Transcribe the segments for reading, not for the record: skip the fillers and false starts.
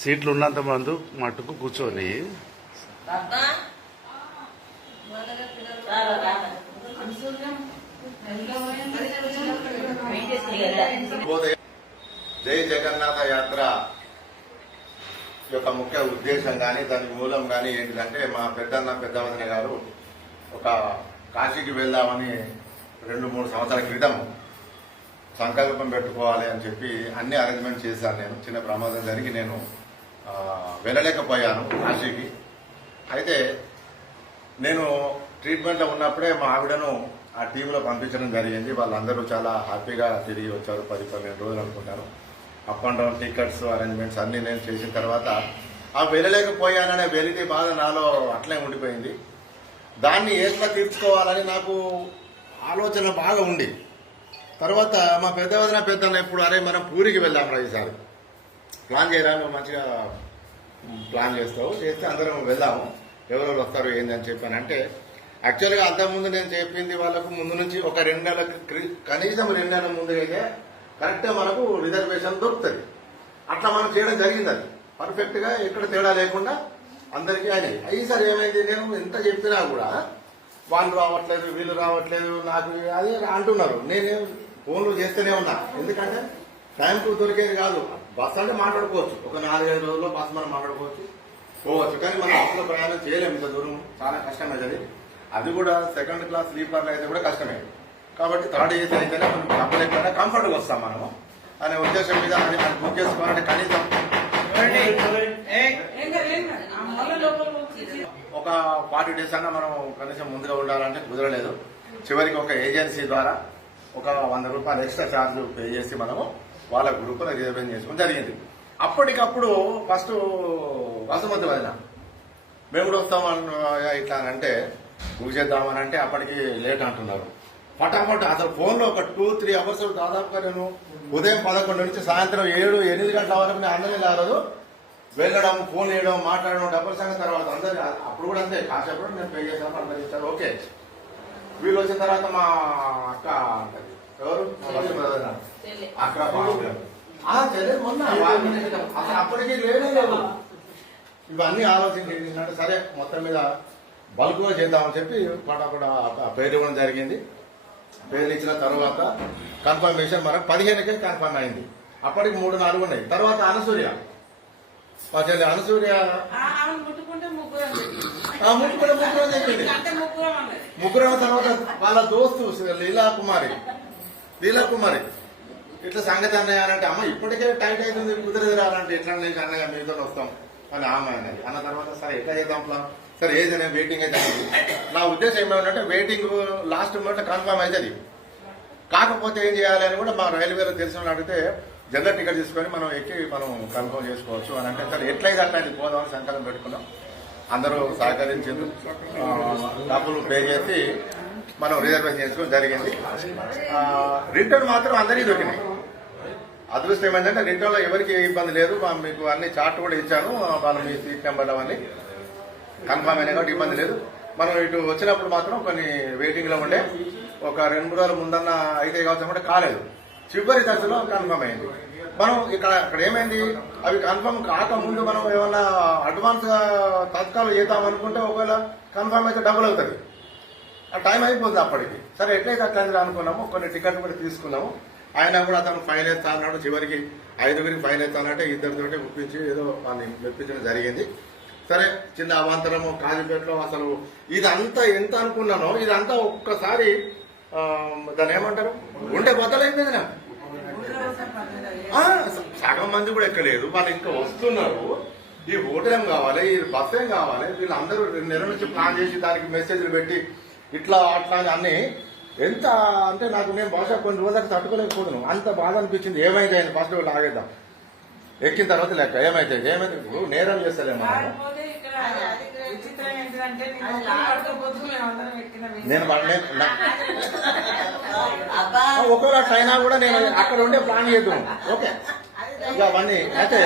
సీట్లు ఉన్నంత మంది మట్టుకు కూర్చొని జై జగన్నాథ యాత్ర యొక్క ముఖ్య ఉద్దేశం కానీ దానికి మూలం కానీ ఏంటిదంటే మా పెద్దవదిన గారు ఒక కాశీకి వెళ్దామని 2-3 సంవత్సరాల క్రితం సంకల్పం పెట్టుకోవాలి అని చెప్పి అన్ని అరేంజ్మెంట్ చేశాను. నేను చిన్న ప్రమాదం జరిగి నేను వెళ్ళలేకపోయాను కాశీకి. అయితే నేను ట్రీట్మెంట్లో ఉన్నప్పుడే మా ఆవిడను ఆ టీంలో పంపించడం జరిగింది. వాళ్ళందరూ చాలా హ్యాపీగా తిరిగి వచ్చారు. 10-12 రోజులు అనుకుంటాను. Up and down tickets arrangements అన్ని నేను చేసిన తర్వాత ఆ వెళ్ళలేకపోయాననే వెలితి బాధ నాలో అట్లే ఉండిపోయింది. దాన్ని ఎట్లా తీర్చుకోవాలని నాకు ఆలోచన బాగా ఉంది. తర్వాత మా పెద్దన్న ఇప్పుడు అరే మనం పూరికి వెళ్దాం ఈసారి ప్లాన్ చేయరా, నువ్వు మంచిగా ప్లాన్ చేస్తే అందరం వెళ్దాము, ఎవరెవరు వస్తారు ఏంది అని చెప్పానంటే యాక్చువల్గా అంతకుముందు నేను చెప్పింది వాళ్ళకు ముందు నుంచి ఒక 2 నెలల కనీసం 2 నెలల ముందు అయితే కరెక్ట్గా మనకు రిజర్వేషన్ దొరుకుతుంది. అట్లా మనం చేయడం జరిగింది. అది పర్ఫెక్ట్గా ఎక్కడ తేడా లేకుండా అందరికీ అయినాయి. ఈసారి ఏమైంది, నేను ఎంత చెప్పినా కూడా వాళ్ళు రావట్లేదు, వీళ్ళు రావట్లేదు, నాకు అదే అంటున్నారు. నేనేం ఫోన్లు చేస్తూనే ఉన్నా. ఎందుకంటే టైంకు దొరికేది కాదు. బస్ అంటే మాట్లాడుకోవచ్చు, ఒక 4-5 రోజుల్లో బస్ మనం మాట్లాడుకోవచ్చు, పోవచ్చు. కానీ మనం అసలు ప్రయాణం చేయలేము. ఇంత దూరం చాలా కష్టమైనది. అది కూడా సెకండ్ క్లాస్ స్లీపర్లు అయితే కూడా కష్టమే. కాబట్టి థర్డ్ ఏసీ అయితేనే మనం డబ్బులు ఎక్కడైనా కంఫర్ట్గా వస్తాం మనము అనే ఉద్దేశం మీద అది బుక్ చేసుకోవాలంటే కనీసం ఒక 40 days అన్నా మనం కనీసం ముందుగా ఉండాలంటే కుదరలేదు. చివరికి ఒక ఏజెన్సీ ద్వారా ఒక 100 రూపాయలు ఎక్స్ట్రా ఛార్జ్ పే చేసి మనము వాళ్ళ గ్రూపులో రిజర్వేషన్ చేసుకోవడం జరిగింది. అప్పటికప్పుడు ఫస్ట్ వసుమతి వదిన మేము కూడా వస్తామని ఇట్లా అంటే బుక్ చేద్దామని అంటే అప్పటికి లేట్ అంటున్నారు. ఫటాఫట్ అసలు ఫోన్లో ఒక 2-3 అవర్స్ దాదాపుగా నేను ఉదయం 11 నుంచి సాయంత్రం 7-8 గంటల వరకు నేను అందరినీ రాలేదు. వెళ్ళడం, ఫోన్ చేయడం, మాట్లాడడం, డబ్బుల సంగతి తర్వాత అందరి అప్పుడు కూడా అంతే. కాసేపు నేను పే చేశాను, అందరు ఇచ్చారు. ఓకే, వీళ్ళు వచ్చిన తర్వాత మా అక్క ఎవరు అక్కడ తెలియదు మొన్న అసలు అప్పటికి లేదు. ఇవన్నీ ఆలోచించి సరే మొత్తం మీద బల్క్గా చేద్దామని చెప్పి పటాపట పేరు ఇవ్వడం జరిగింది. పేర్లు ఇచ్చిన తర్వాత కన్ఫర్మేషన్ మనకు 15కే కన్ఫర్మ్ అయింది. అప్పటికి 3-4 ఉన్నాయి. తర్వాత అనసూర్య మా చెల్లి అనసూర్య ముగ్గురు తర్వాత వాళ్ళ దోస్తు లీలా కుమారి ఇట్లా సంగతి అన్నయ్య అంటే అమ్మ ఇప్పటికే టైట్ అవుతుంది, కుదిరేది రాలంటే ఎట్లా లేచి అన్నయ్య మీతో వస్తాం అని ఆమె అన్నది. అన్న తర్వాత సరే ఎట్లా చేద్దాం ప్లాన్, సరే ఏజ్ అనేది వెయిటింగ్ అయితే నా ఉద్దేశం ఏమంటే వెయిటింగ్ లాస్ట్ మూమెంట్ కన్ఫర్మ్ అవుతుంది. కాకపోతే ఏం చేయాలి అని కూడా మా రైల్వేలో తెలిసిన అడిగితే జనరల్ టికెట్ తీసుకొని మనం ఎక్కి మనం కన్ఫర్మ్ చేసుకోవచ్చు అని అంటే సరే ఎట్లయితే అట్లా అది పోదామని సంకల్పం పెట్టుకున్నాం. అందరూ సహకరించారు, డబ్బులు పే చేసి మనం రిజర్వేషన్ చేసుకోవడం జరిగింది. రిటర్న్ మాత్రం అందరికీ దొరికినాయి. అదృష్టం ఏమైందంటే రిటర్న్లో ఎవరికి ఇబ్బంది లేదు. మీకు అన్ని చార్ట్ కూడా ఇచ్చాను, వాళ్ళు మీ సీట్ నెంబర్లు అవన్నీ కన్ఫర్మ్ అయినా కాబట్టి ఇబ్బంది లేదు. మనం ఇటు వచ్చినప్పుడు మాత్రం కొన్ని వెయిటింగ్లో ఉండే ఒక 2-3 రోజుల ముందన్న అయితే కావచ్చు అంటే కాలేదు. చివరి దశలో కన్ఫర్మ్ అయింది. మనం ఇక్కడ ఏమైంది, అవి కన్ఫర్మ్ కాకముందు మనం ఏమన్నా అడ్వాన్స్ తత్కాలు చేద్దాం అనుకుంటే ఒకవేళ కన్ఫర్మ్ అయితే డబుల్ అవుతుంది, ఆ టైం అయిపోతుంది అప్పటికి. సరే ఎట్లయితే అట్లా అనుకున్నాము. కొన్ని టికెట్లు కూడా తీసుకున్నాము. ఆయన కూడా అతను ఫైన్ వేస్తా అన్నాడు. చివరికి 5గురికి ఫైన్ వేస్తా అంటే 2తోటి ఒప్పించి ఏదో వాళ్ళని మెప్పించడం జరిగింది. సరే చిన్న అవాంతరము కాజీపేటలో అసలు ఇదంతా ఎంత అనుకున్నానో ఇదంతా ఒక్కసారి దాన్ని ఏమంటారు ఉండే బద్దలైపోయింది. నాకు సగం మంది కూడా ఎక్కలేదు, వాళ్ళు ఇంకా వస్తున్నారు. ఈ హోటల్ ఏం కావాలి, ఈ బస్ ఏం కావాలి, వీళ్ళందరూ 2 నెలల నుంచి ప్లాన్ చేసి దానికి మెసేజ్లు పెట్టి ఇట్లా అట్లా అన్ని ఎంత అంటే నాకు నేను బహుశా కొన్ని రోజులకు తట్టుకోలేకపోతున్నాను. అంత బాధ అనిపించింది. ఏమైతే ఫస్ట్ ఆగేద్దాం, ఎక్కిన తర్వాత లెక్క ఏమైతే ఇప్పుడు నేరం చేస్తలేమో నేను ఒకవేళ అయినా కూడా నేను అక్కడ ఉండే ప్లాన్ చేద్దాం. ఓకే, ఇక అవన్నీ అయితే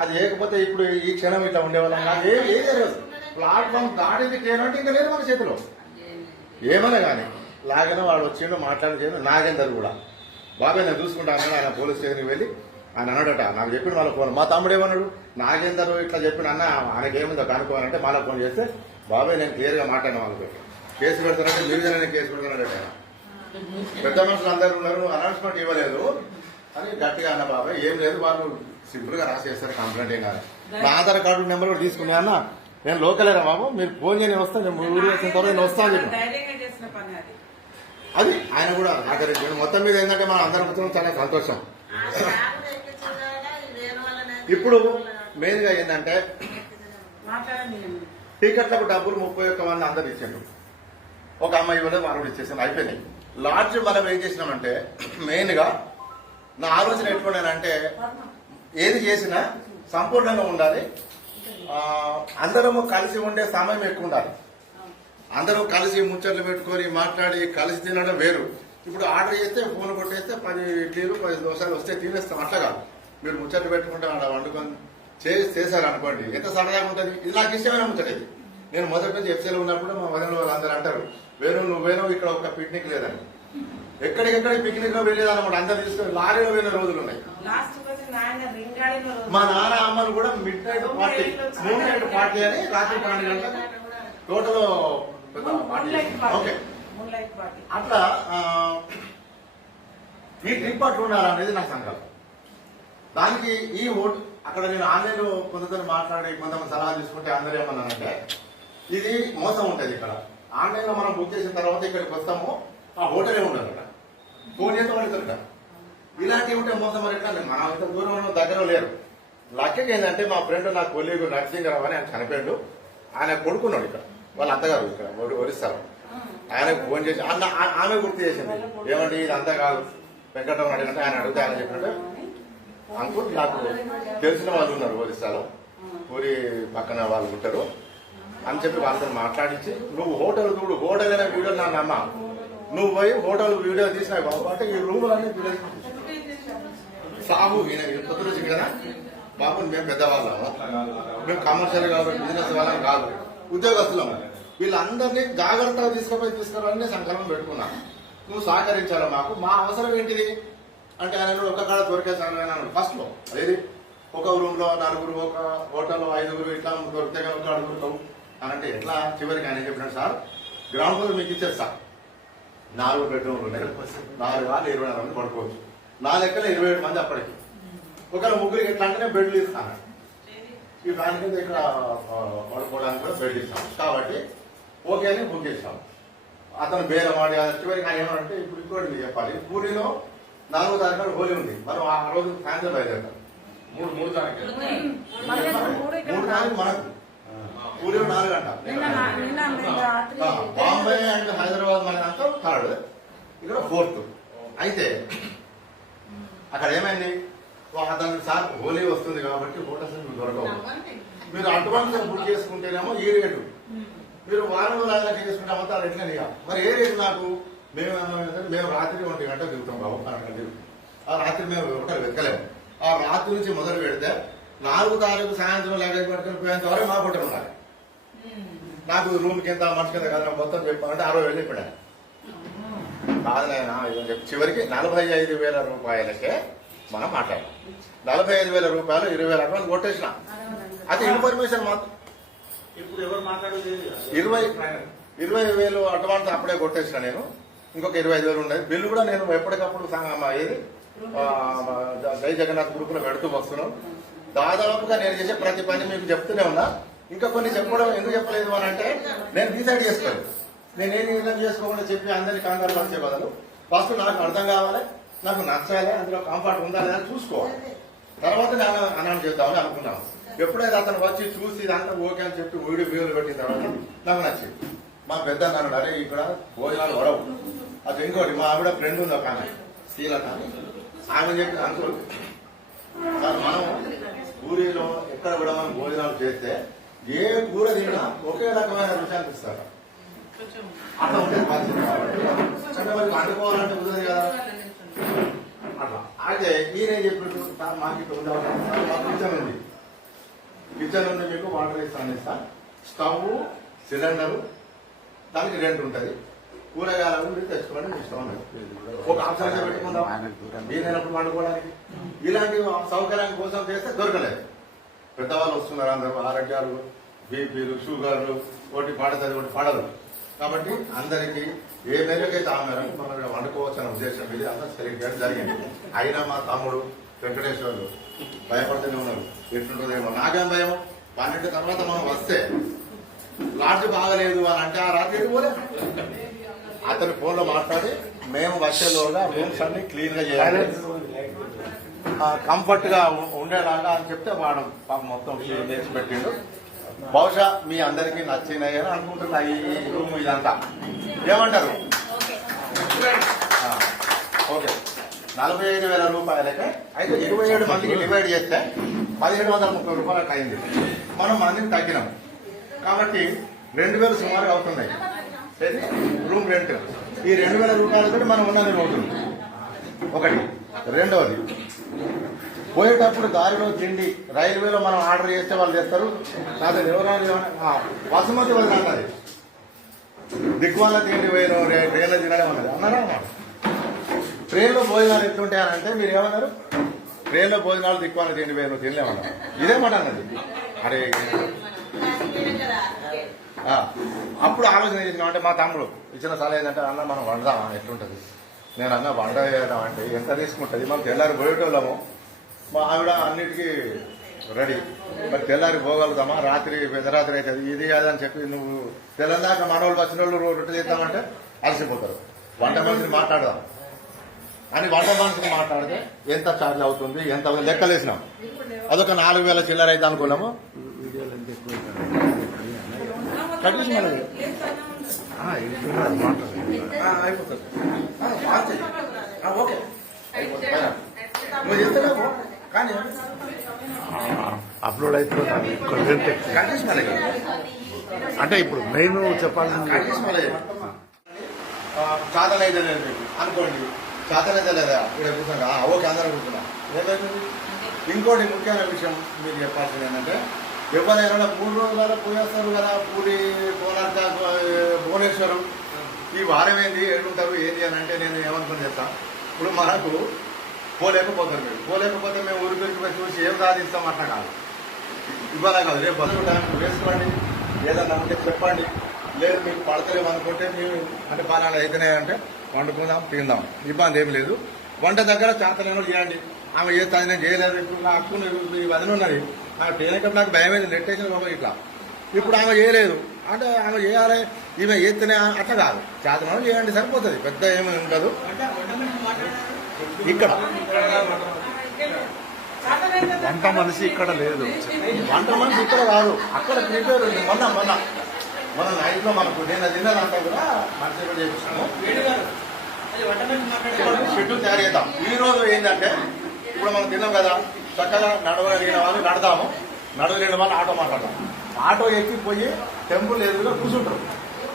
అది లేకపోతే ఇప్పుడు ఈ క్షణం ఇట్లా ఉండేవాళ్ళం కాదు. ఏం జరగదు. ప్లాట్ఫామ్ దాటింది ట్రైన్ అంటే ఇంకా లేదు మన చేతిలో. ఏమన్నా కానీ లాగానే వాడు వచ్చిండు మాట్లాడి నాగేందర్ కూడా బాబాయ్ నేను చూసుకుంటా అన్నాడు. ఆయన పోలీస్ స్టేషన్కి వెళ్ళి ఆయన అన్నాడట, నాకు చెప్పిన వాళ్ళ ఫోన్. మా తమ్ముడు ఏమన్నాడు, నాగేందరు ఇట్లా చెప్పిన అన్న ఆయనకేముందో కనుక్కోవాలంటే మళ్ళీ ఫోన్ చేస్తే బాబాయ్ నేను క్లియర్గా మాట్లాడిన వాళ్ళతో కేసు పెడతానంటే మీరు నేను కేసు పెడతానంటే ఆయన పెద్ద మనుషులు అందరూ ఉన్నారు, అనౌన్స్మెంట్ ఇవ్వలేదు అని గట్టిగా అన్న. బాబాయ్ ఏం లేదు, వాళ్ళు సింపుల్ గా రాసేస్తారు, కంప్లైంట్ ఏం కాదు. నా ఆధార్ కార్డు నెంబర్ కూడా తీసుకున్నా అన్న, నేను లోకలేరా బాబు, మీరు ఫోన్ చేయని వస్తాను, నేను ఊరు వచ్చిన తర్వాత నేను వస్తాను చెప్పి అది ఆయన కూడా సహకరించాడు. మొత్తం మీద ఏంటంటే మనం అందరం కూర్చొని చాలా సంతోషం. ఇప్పుడు మెయిన్ గా ఏంటంటే టికెట్లకు డబ్బులు 31 మంది అందరు ఇచ్చిండ్రు, ఒక అమ్మాయి కూడా మనం ఇచ్చేసాం, అయిపోయినాయి. లాడ్జ్ మనం ఏం చేసినామంటే మెయిన్ గా నా ఆలోచన ఎట్లున్నానంటే ఏది చేసినా సంపూర్ణంగా ఉండాలి, అందరము కలిసి ఉండే సమయం ఎక్కువ ఉండాలి. అందరూ కలిసి ముచ్చట్లు పెట్టుకొని మాట్లాడి కలిసి తినడం వేరు. ఇప్పుడు ఆర్డర్ చేస్తే ఫోన్ కొట్టేస్తే 10 ఇడ్లీలు 10 దోశలు వస్తే తినేస్తాం, అట్లా కాదు. మీరు ముచ్చట్లు పెట్టుకుంటే అలా వండుకొని చేశారు అనుకోండి, ఎంత సరదాగా ఉంటుంది. ఇది నాకు ఇష్టమైన ముచ్చట. ఇది నేను మొదటి నుంచి ఎఫ్సీలో ఉన్నప్పుడు మా వదిన వాళ్ళు అందరూ అంటారు, నువ్వేనో ఇక్కడ ఒక పిక్నిక్ లేదని. ఎక్కడికెక్కడ పిక్నిక్ లో వెళ్ళేదన్నమాట, అందరు తీసుకొని లారీలో వెళ్ళిన రోజులు ఉన్నాయి. మా నాన్న అమ్మలు కూడా mid night party, moon night party అని రాత్రి 12 గంటలకు టోటల్ ఓకే. అట్లా ఈ ట్రిప్ అట్లా ఉండాలనేది నా సంకల్పం. దానికి ఈ ఓటు అక్కడ నేను ఆన్లైన్ లో కొంతమంది మాట్లాడి కొంతమంది సలహా తీసుకుంటే అందరూ ఏమన్నానంటే ఇది మోసం ఉంటుంది. ఇక్కడ ఆన్లైన్ లో మనం బుక్ చేసిన తర్వాత ఇక్కడికి వస్తాము, ఆ హోటలే ఉండదు అక్కడ, ఫోన్ చేస్తే పడుతుంది. ఇలాంటివి ఉంటే మోసం మరి ఎట్లా, మనం ఇంత దూరం దగ్గర లేరు. లక్కకి ఏంటంటే మా ఫ్రెండ్ నా కొలీగ్ నరసింహరావు అని ఆయన చనిపోయాడు, ఆయన కొడుకున్నాడు ఇక్కడ, వాళ్ళ అత్తగారు ఇక్కడ ఒరిస్తారు. ఆయనకు ఫోన్ చేసి ఆమె గుర్తు చేసింది, ఏమంటే ఇది అంతా కాదు వెంకటరావు అడిగినట్టు ఆయన అడిగితే ఆయన చెప్పినట్టు అంకుల్ నాకు తెలిసిన వాళ్ళు ఉన్నారు ఒరిస్సాలో, ఊరి పక్కన వాళ్ళు ఉంటారు అని చెప్పి వాళ్ళతో మాట్లాడించి నువ్వు హోటల్ చూడు, హోటల్ అనే వీడియో నా నమ్మ, నువ్వు పోయి హోటల్ వీడియో తీసినావు బాబు అంటే ఈ రూములన్నీ సాగు పొద్దున కదా బాబు, మేము పెద్దవాళ్ళము, మేము కమర్షియల్ కాబట్టి బిజినెస్ వాళ్ళం కాదు, ఉద్యోగస్తులము. వీళ్ళందరినీ జాగ్రత్తగా తీసుకురావాలని సంకల్పం పెట్టుకున్నాం. నువ్వు సహకరించాలి మాకు, మా అవసరం ఏంటిది అంటే ఆయన ఒక కాడ దొరికే సమయం ఫస్ట్ లో అదేది ఒక రూమ్ లో 4, ఒక హోటల్లో 5 ఇట్లా దొరికితే ఒక కాడ దొరకవు అని అంటే ఎట్లా. చివరికి ఆయన చెప్పినాడు, సార్ గ్రౌండ్ ఫ్లోర్ మీకు ఇచ్చేస్తా, 4 బెడ్రూమ్లు ఉన్నాయి, 4 వాళ్ళు 24 మంది పడుకోవచ్చు, నా లెక్కన 27 మంది అప్పటికి. ఒకవేళ ముగ్గురికి ఎట్లా అంటే బెడ్లు ఇస్తాను, ఈ ఫ్యాన్ కింద ఇక్కడ పడుకోవడానికి కూడా బెడ్ ఇస్తాం కాబట్టి ఓకే అని బుక్ చేస్తాం. అతను బేరమాడి చివరికి ఆయన ఏమంటే ఇప్పుడు ఇంకోటి చెప్పాలి, పూరిలో 4వ తారీఖు హోలీ ఉంది, మనం ఆ రోజు సాయంత్రం బయలుదేరుతాం. 3 తారీఖు మనకు పూరిలో 4 గంటలు, బాంబే అండ్ హైదరాబాద్ మనకంతా 3rd, ఇక్కడ 4th. అయితే అక్కడ ఏమైంది, అతనికి సార్ హోలీ వస్తుంది కాబట్టి హోటల్స్ మీకు దొరకవు, మీరు అడ్వాన్స్ బుక్ చేసుకుంటేనేమో ఈ రేటు, మీరు వారం రోజులకి చేసుకుంటామంతా రేట్లే. మరి ఏ రేటు నాకు, మేము రాత్రి 1 గంట దిగుతాం బాబు, 12 గంటలు దిగుతాం. ఆ రాత్రి మేము హోటల్ వెతకలేము. ఆ రాత్రి నుంచి మొదలు పెడితే 4వ తారీఖు సాయంత్రం లగేజ్ పట్టుకుని పోయేంత వరకు మా హోటల్ ఉండాలి. నాకు రూమ్ కింద మనిషి కింద కదా మొత్తం చెప్పాలంటే 60,000 చెప్పాడు. కాదు నాయన చివరికి 45,000 రూపాయలకే మనం మాట్లాడాం. 45,000 రూపాయలు 20,000 అడ్వాన్స్ కొట్టేసిన. అయితే ఇన్ఫర్మేషన్ మాత్రం ఇప్పుడు ఎవరు మాట్లాడేది 20,000 అడ్వాన్స్ అప్పుడే కొట్టేసిన నేను. ఇంకొక 25,000 ఉండేది. బిల్లు కూడా నేను ఎప్పటికప్పుడు ఏది జై జగన్నాథ్ గ్రూప్ లో పెడుతూ వస్తున్నాం. దాదాపుగా నేను చేసే ప్రతి పని మీకు చెప్తూనే ఉన్నా. ఇంకా కొన్ని చెప్పడం ఎందుకు చెప్పలేదు అని అంటే నేను డిసైడ్ చేసుకోలేదు. నేనేం నిర్ణయం చేసుకోకుండా చెప్పి అందరినీ కంగారు పరిచే బదులు ఫస్ట్ నాకు అర్థం కావాలి, నాకు నచ్చాలి, అందులో కంఫర్ట్ ఉండాలి అని చూసుకోవాలి. తర్వాత నేను అనౌన్స్ చేద్దామని అనుకున్నాను. ఎప్పుడైతే అతను వచ్చి చూసి ఇదంతా ఓకే అని చెప్పి వీడియోలు పెట్టిన తర్వాత నాకు నచ్చింది. మా పెద్ద అన్నాడు, అరే ఇక్కడ భోజనాలు గొడవ. అది ఇంకోటి మా ఆవిడ ఫ్రెండ్ ఉంది ఒక ఆమె శ్రీలత, ఆమె చెప్పి అనుకో సార్ మనం ఊరిలో ఎక్కడ కూడా మనం భోజనాలు చేస్తే ఏ కూర తిన్నా ఒకే రకమైన రుచి ఇస్తారు. అట్లా ఉంటుంది అంటే మరి వండుకోవాలంటే కుదరదు కదా అట్లా. అయితే మీరేం చెప్పినట్టు మాకు కిచెన్ ఉంది, కిచెన్ నుండి మీకు వాటర్ ఇస్తాను, స్టవ్, సిలిండరు, దానికి రెంట్ ఉంటుంది. కూరగాయలు మీరు తెచ్చుకోవడం ఇష్టం ఉన్నది. ఒక ఆప్షన్ పెట్టుకుందాం వీలైనప్పుడు వండుకోవడానికి. ఇలాంటి సౌకర్యం కోసం చేస్తే దొరకలేదు. పెద్దవాళ్ళు వస్తున్నారు, అందరూ ఆరోగ్యాలు, బీపీలు, షుగర్లు, ఒకటి పడుతుంది ఒకటి పడదు. కాబట్టి అందరికీ ఏ మేరకైతే ఆ మేరకు మనం వండుకోవచ్చనే ఉద్దేశం ఇది అంతా సెలెక్ట్ జరిగింది. అయినా మా తమ్ముడు వెంకటేశ్వర్లు భయపడుతూనే ఉన్నారు, ఎట్లుంటుందేమో. నాకేం భయం, 12 తర్వాత మనం వస్తే లాడ్జ్ బాగలేదు అని అంటే ఆ రాత్రి పోలే. అతని ఫోన్లో మాట్లాడి మేము వచ్చేలోగా రూమ్స్ అన్ని క్లీన్ గా చేయాలి, కంఫర్ట్ గా ఉండేలాగా అని చెప్తే వాడు మొత్తం క్లీన్ చేసి పెట్టిండు. బహుశా మీ అందరికీ నచ్చినాయి అని అనుకుంటున్నా ఈ రూమ్ ఇదంతా. ఏమంటారు? ఓకే, 45,000 రూపాయలకే అయితే 27 మందికి డివైడ్ చేస్తే 1,730 రూపాయలకు అయింది. మనం మందిని తగ్గినాం కాబట్టి 2,000 సుమారుగా అవుతున్నాయి రూమ్ రెంట్. ఈ 2,000 రూపాయలతో మనం ఉన్నది అవుతుంది. ఒకటి. రెండవది, పోయేటప్పుడు దారిలో తిండి రైల్వేలో మనం ఆర్డర్ చేస్తే వాళ్ళు చేస్తారు. కాదు ఎవరైనా వసుమతి వాళ్ళు అన్నది దిక్కువల్ల తిండి పోయిన ట్రైన్లో తినడం అన్నది అన్నారా? ట్రైన్లో భోజనాలు ఎట్లుంటాయనంటే మీరు ఏమన్నారు? ట్రైన్లో భోజనాలు దిక్కువల్ల తిండి పోయిన తినలేమన్నారు. ఇదేమాట అన్నది. అరే అప్పుడు ఆలోచన చేసినామంటే మా తమ్ముడు ఇచ్చిన సలహా ఏంటంటే అన్న మనం వండదామా ఎట్లుంటుంది. నేను అన్న వంట చేయడం అంటే ఎంత తీసుకుంటుంది, మనం తెల్లారి పోయేటోళ్ళము. మా ఆవిడ అన్నిటికీ రెడీ, మరి తెల్లారి పోగలుగుతామా, రాత్రి పెద్దరాత్రి అవుతుంది, ఇది కాదని చెప్పి నువ్వు తెల్లందాక మనోళ్ళు వచ్చిన వాళ్ళు రొట్టె చేద్దామంటే అలసిపోతారు. వంట మనిషిని మాట్లాడదాం అని వంట మనిషిని మాట్లాడితే ఎంత ఛార్జ్ అవుతుంది, ఎంత లెక్కలేసినాం. అదొక 4,000 చిల్లర అయితే అనుకున్నాము. అయిపోతుంది. ఓకే నువ్వు చెప్తున్నావు కానీ అప్లోడ్ అవుతుంది. అంటే ఇప్పుడు మెయిన్ చెప్పాల్సింది చాతనైతే లేదు అనుకోండి, చాతనైతే లేదా ఇక్కడ కూర్చున్నా ఓకే అందరూ కూర్చున్నా ఏమైతుంది. ఇంకోటి ముఖ్యమైన విషయం మీరు చెప్పాల్సింది ఏంటంటే ఎవరైనా 3 రోజులలో పోయేస్తారు కదా, పూరి, కోనార్క, భువనేశ్వరం. ఈ వారం ఏంది ఎట్లుంటారు ఏంది అని అంటే నేను ఏమనుకుని చెప్తాను. ఇప్పుడు మనకు పోలేకపోతారు, మీరు పోలేకపోతే మేము ఊరికి చూసి ఏం సాధిస్తాం అట్లా కాదు. ఇవ్వాలా కాదు, రేపు బస్సు టైం వేసుకోండి, ఏదన్నా ఉంటే చెప్పండి. లేదు మీకు పడతలేము అనుకుంటే మేము అంటే పాలన అయితేనే అంటే వండుకుందాం తిందాం, ఇబ్బంది ఏం లేదు. వంట దగ్గర చేతనైనా చేయండి. ఆమె చేస్తాను నేను చేయలేదు, ఇప్పుడు నా అక్కు వదిన ఉన్నది, ఆమె చేయలేకపోతే నాకు భయం అయింది నెట్టేసిన బాబా ఇట్లా. ఇప్పుడు ఆమె చేయలేదు అంటే ఆమె చేయాలి, ఈమె చేస్తేనే అట్లా కాదు, చేతనైనా చేయండి సరిపోతుంది, పెద్ద ఏమీ ఉండదు. ఇక్కడ వంట మనిషి ఇక్కడ లేదు, వంట మనిషి ఇక్కడ కాదు, అక్కడ ప్రిపేర్ ఉంది. మన నైట్లో మనకు తిన్నదంతా కూడా మనిషి కూడా చేపిస్తాము. షెడ్యూల్ తయారు చేద్దాం. ఈ రోజు ఏంటంటే ఇప్పుడు మనం తిన్నాం కదా, చక్కగా నడవలేని వాళ్ళు నడదాము, నడవలేని వాళ్ళు ఆటో మాట్లాడదాం. ఆటో ఎక్కిపోయి టెంపుల్ ఎదురుగా కూర్చుంటారు.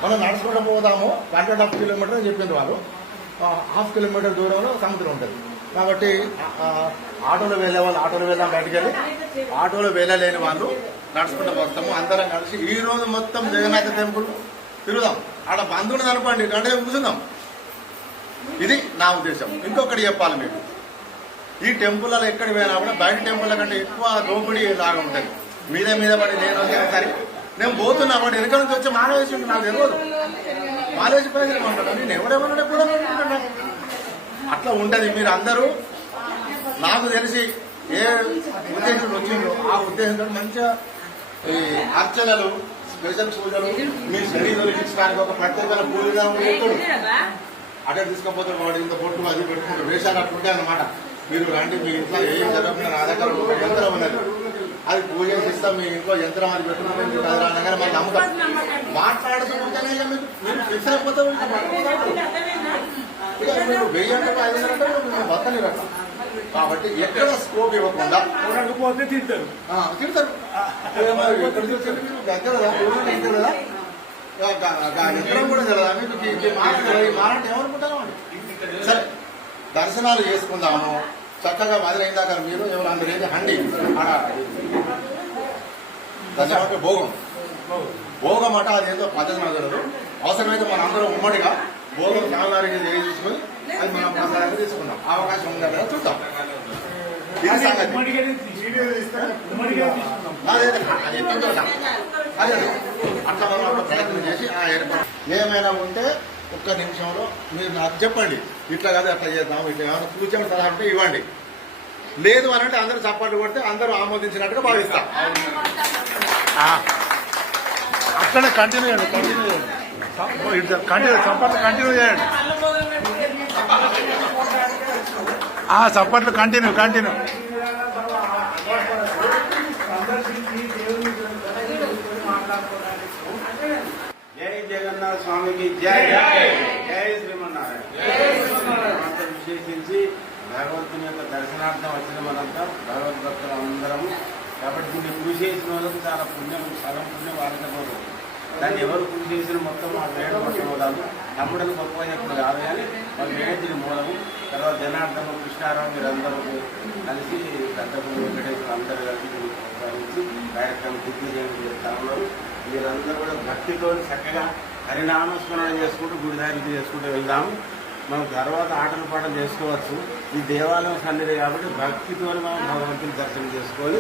మనం నడుచుకుంటూ పోదాము. 1.5 కిలోమీటర్ అని చెప్పింది వాళ్ళు. 1/2 కిలోమీటర్ దూరంలో సముద్రం ఉంటుంది. కాబట్టి ఆటోలో వెళ్ళే వాళ్ళు ఆటోలో వెళ్దాం, బయటకు వెళ్ళి ఆటోలో వెళ్ళలేని వాళ్ళు నడుచుకుంటూ వస్తాము. అందరం కలిసి ఈ రోజు మొత్తం జగన్నాథ టెంపుల్ తిరుగుదాం. ఆడ బంధువుని కనపండి, గంట కూర్చుందాం. ఇది నా ఉద్దేశం. ఇంకొకటి చెప్పాలి మీకు, ఈ టెంపుల్లో ఎక్కడికి పోయినా కూడా బయట టెంపుల్ కంటే ఎక్కువ దోపిడీ లాగా ఉంటుంది. మీద పడి నేను పోతున్నా వాడు వెనక నుంచి వచ్చి మానేసి నాకు తెలియదు, మానేసి ప్రజలు అంటాడు, నేను ఎవడేమన్నా కూడా అట్లా ఉంటుంది. మీరు అందరూ నాకు తెలిసి ఏ ఉద్దేశంతో వచ్చిందో ఆ ఉద్దేశంతో మంచిగా ఈ అర్చనలు, స్పెషల్ పూజలు, మీ శరీరాలు ఇచ్చడానికి ఒక ప్రత్యేకమైన పూజగా ఉంటాడు. అక్కడ తీసుకపోతే వాడు ఇంత పొట్టు అది పెట్టుకుంటారు, వేషాలు అట్లుంటాయి అన్నమాట. మీరు రండి, మీ ఇంట్లో ఏం జరగకుండా నా దగ్గర ఒక యంత్రం ఉన్నది, అది పూజ చేస్తాం. మీ ఇంట్లో యంత్రం అది పెట్టుకుంటే అనగానే మనం నమ్ముతాం. మాట్లాడుతుంటేనే మీరు ఫిక్స్ అయిపోతాం. మీరు 1000 అంటే 500 అంటే మేము బతలేరట. కాబట్టి ఎక్కడ స్కోప్ ఇవ్వకుండా తిడతారు. దగ్గర కదా యంత్రం కూడా తెలియదా మీకు? మారంటే ఏమనుకుంటారు? సరే దర్శనాలు చేసుకుందాము చక్కగా. మొదలైందాక మీరు ఎవరు అందరూ ఏది హండి ఆడ దర్శనం అంటే భోగం అట, అదేందో పద్ధతి నాకు తెలియదు. అవసరమైతే మన అందరం ఉమ్మడిగా భోగం స్వామివారికి చేయించుకొని అది మనం ప్రసాదంగా తీసుకున్నాం. అవకాశం ఉందా లేదా చూద్దాం. ఇది సంగతి. అదే అది తొందరగా. అదే అట్లా మనం అట్లా ప్రయత్నం చేసి ఆ ఏర్పాటు ఏమైనా ఉంటే ఒక్క నిమిషంలో మీరు నాకు చెప్పండి, ఇట్లా కాదు అట్లా చేద్దాం, ఇట్లా ఏమైనా సూచన సలహా ఉంటే ఇవ్వండి. లేదు అని అంటే అందరూ చప్పట్లు కొడితే అందరూ ఆమోదించినట్టుగా భావిస్తాం. అట్లనే కంటిన్యూ చేయండి, కంటిన్యూ చేయండి, చప్పట్లు కంటిన్యూ చేయండి. చప్పట్లు కంటిన్యూ కంటిన్యూ. జై జగన్నాథ స్వామికి జై. జై శ్రీమన్నారాయణ. విశేషించి భగవంతుని యొక్క దర్శనార్థం వచ్చిన మనంతా భగవద్భక్తులు అందరము కాబట్టి దీన్ని కృషి చేసిన వాళ్ళకు చాలా పుణ్యం, సగం పుణ్యం వాళ్ళకే పోతుంది. దాన్ని ఎవరు కృషి చేసిన మొత్తం ఆ వేడ మొత్తం మూలాలు నమ్ముడని గొప్ప ఎప్పుడు కాదు కానీ వాళ్ళు వేడేది మూలము. తర్వాత జనార్దన కృష్ణారావు మీరందరూ కలిసి దత్తపురి వెంకటేశ్వర అందరూ కలిసి ప్రోత్సహించి కార్యక్రమం దిగ్విజయం చేస్తాను. మీరందరూ కూడా భక్తితో చక్కగా హరినామస్మరణ చేసుకుంటూ గుడిదారి చేసుకుంటూ వెళ్దాము. మనం తర్వాత ఆటలు పాటలు చేసుకోవచ్చు. ఈ దేవాలయం సన్నిధి కాబట్టి భక్తితో మనం భగవంతుని దర్శనం చేసుకొని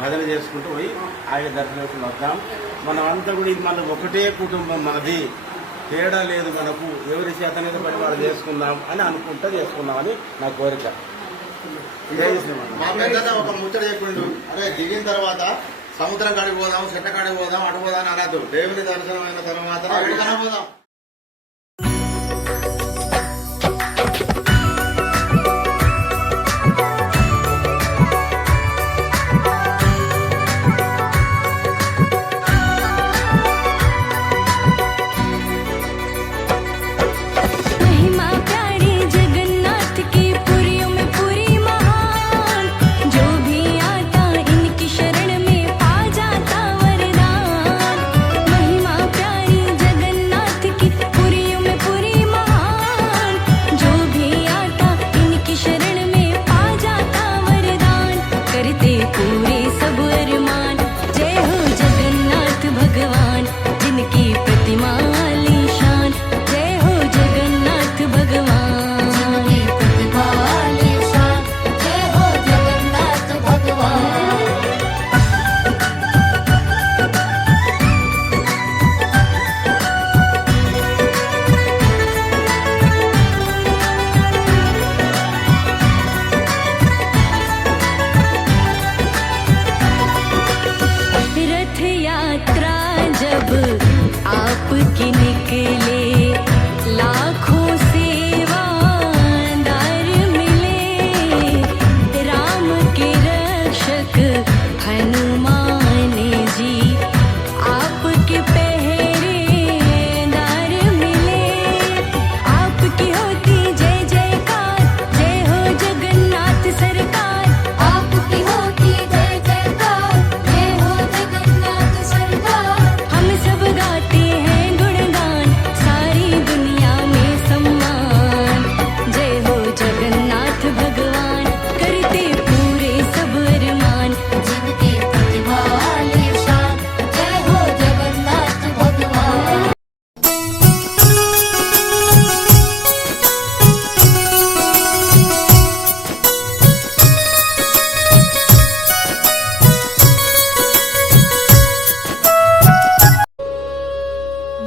భజన చేసుకుంటూ పోయి ఆయన దర్శనం వద్దాం. మనం అంతా కూడా ఇది మన ఒకటే కుటుంబం, మనది తేడా లేదు, మనకు ఎవరి చేతనేది పని వాళ్ళు చేసుకుందాం అని అనుకుంటా చేసుకుందామని నా కోరిక. మా పెద్దన్న ఒక ముచ్చట చెప్పిండు, అరే దిగిన తర్వాత సముద్రం కాడికి పోదాం, చెట్ల కాడికి పోదాం, అటు పోదాం అని అనద్దు. దేవుని దర్శనం అయిన తర్వాత ఎక్కడికైనా పోదాం.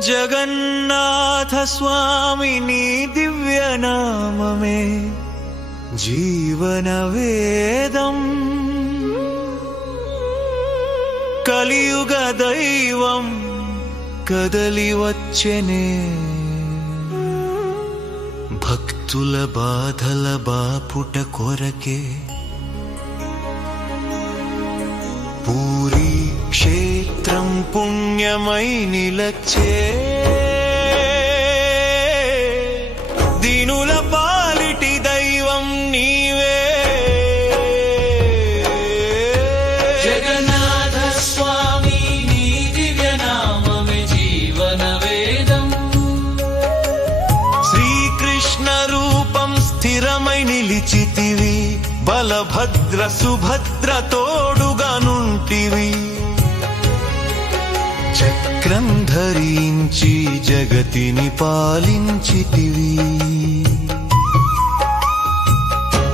జగన్నాథ స్వామిని దివ్యనామమే జీవన వేదం కలియుగ దైవం కదలి వచ్చెనే భక్తుల బాధల బాపుట కొరకే పూరీ క్షేత్రం పుణ్యమై నిలచే దీనుల పాలిటి దైవం నీవే జగన్నాథ స్వామి నీ దివ్యనామమే జీవన వేదం శ్రీకృష్ణ రూపం స్థిరమై నిలిచితివి బలభద్ర సుభద్ర తోడుగా నుంటివి చక్ర చక్రం ధరించి జగతిని పాలించితివి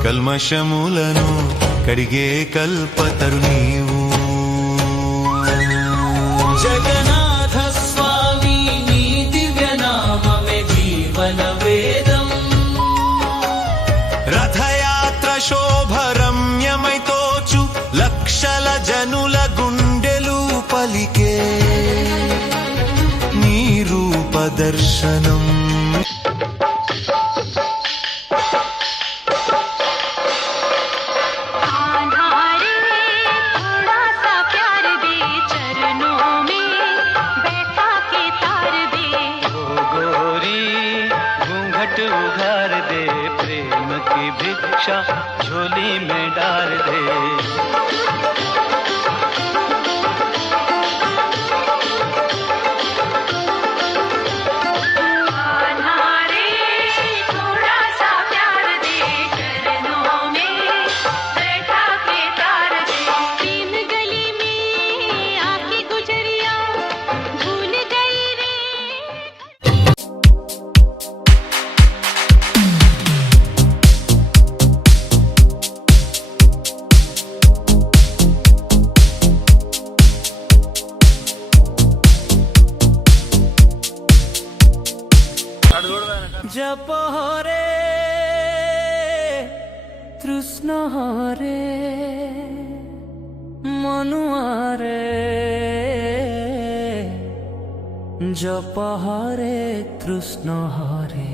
కల్మషములను కడిగే కల్పతరు నీవు జగన్నాథ స్వామి నీ దివ్య నామమే జీవన వేదం రథయాత్ర శోభరమ్యమై తోచు లక్షల జనుల గుండెలు పలికే నీ రూప దర్శనం उघार दे प्रेम की भिक्षा झोली में डाल दे जप हरे तृष्ण हरे मनुआरे जप हरे तृष्ण हरे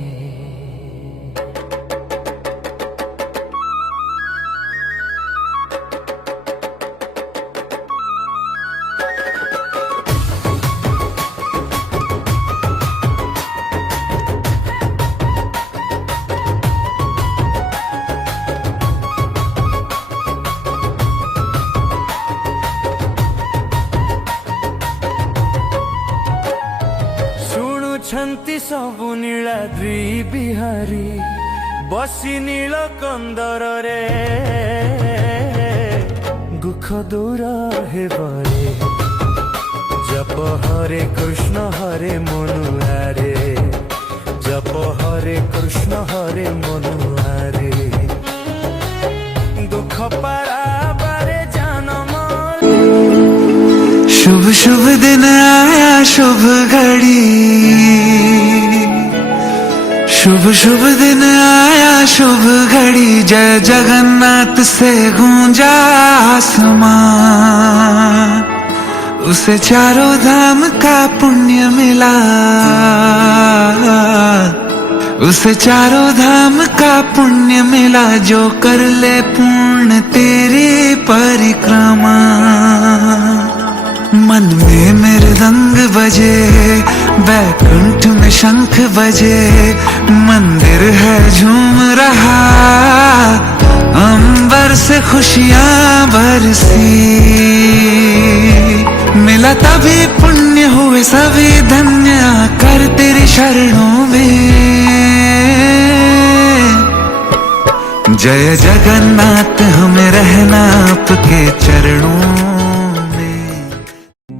छंती सबु नीलाद्री बिहारी बसी नील कंदर रे दुख दूर हे बरे जप हरे कृष्ण हरे मनुआरे जप हरे कृष्ण हरे मनुआरे दुख पारा बारे जन्म शुभ शुभ दिन आया शुभ घड़ी शुभ शुभ दिन आया शुभ घड़ी जय जगन्नाथ से गूंजा आसमां उसे चारों धाम का पुण्य मिला उसे चारों धाम का पुण्य मिला जो कर ले पूर्ण तेरी परिक्रमा मन में मृदंग बजे बैकुंठ में शंख बजे मंदिर है झूम रहा अंबर से खुशियां बरसी मिला तभी पुण्य हुए सभी धन्य कर तेरी शरणों में जय जगन्नाथ हमें रहना आपके चरणों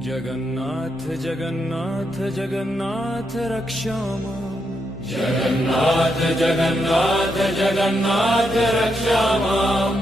जगन्नाथ जगन्नाथ जगन्नाथ रक्षा मां जगन्नाथ जगन्नाथ जगन्नाथ रक्षा मां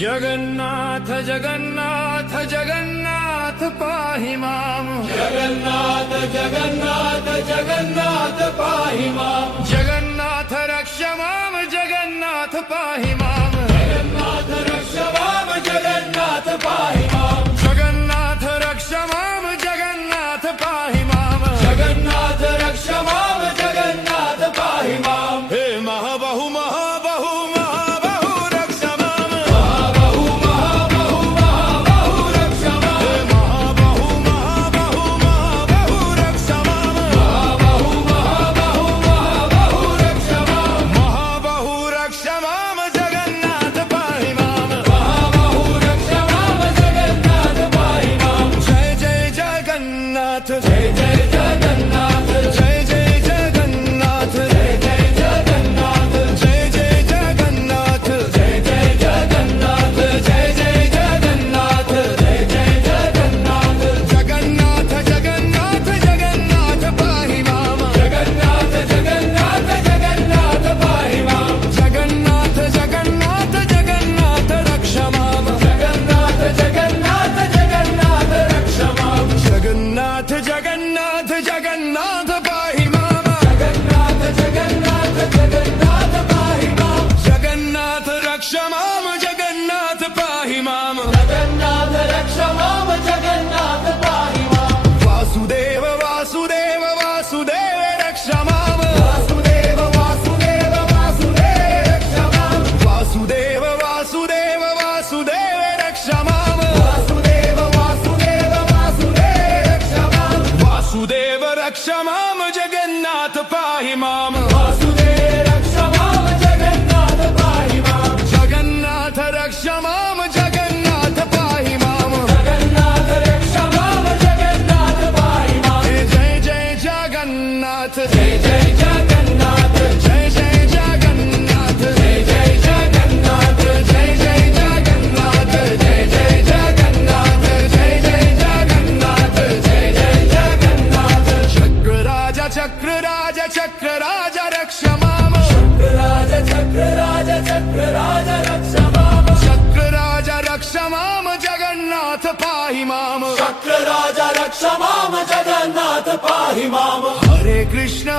जगन्नाथ जगन्नाथ जगन्नाथ पाहि मां जगन्नाथ जगन्नाथ जगन्नाथ पाहि मां जगन्नाथ रक्षा मां जगन्नाथ पाहि मां जगन्नाथ रक्षा मां जगन्नाथ पाहि मां जगन्नाथ रक्षा मां जगन्नाथ पाहि मां जगन्नाथ रक्षा मां जगन्नाथ पाहि मां हे महाबाहु महाबाहु महाबाहु रक्षा मां महाबाहु महाबाहु महाबाहु रक्षा मां हे महाबाहु महाबाहु महाबाहु रक्षा मां महाबाहु महाबाहु महाबाहु रक्षा मां महाबाहु रक्षा मां जगन्नाथ पाहि मां महाबाहु रक्षा मां जगन्नाथ पाहि मां जय जय जगन्नाथ जय रक्ष माम जगन्नाथ पाहि माम। हरे कृष्ण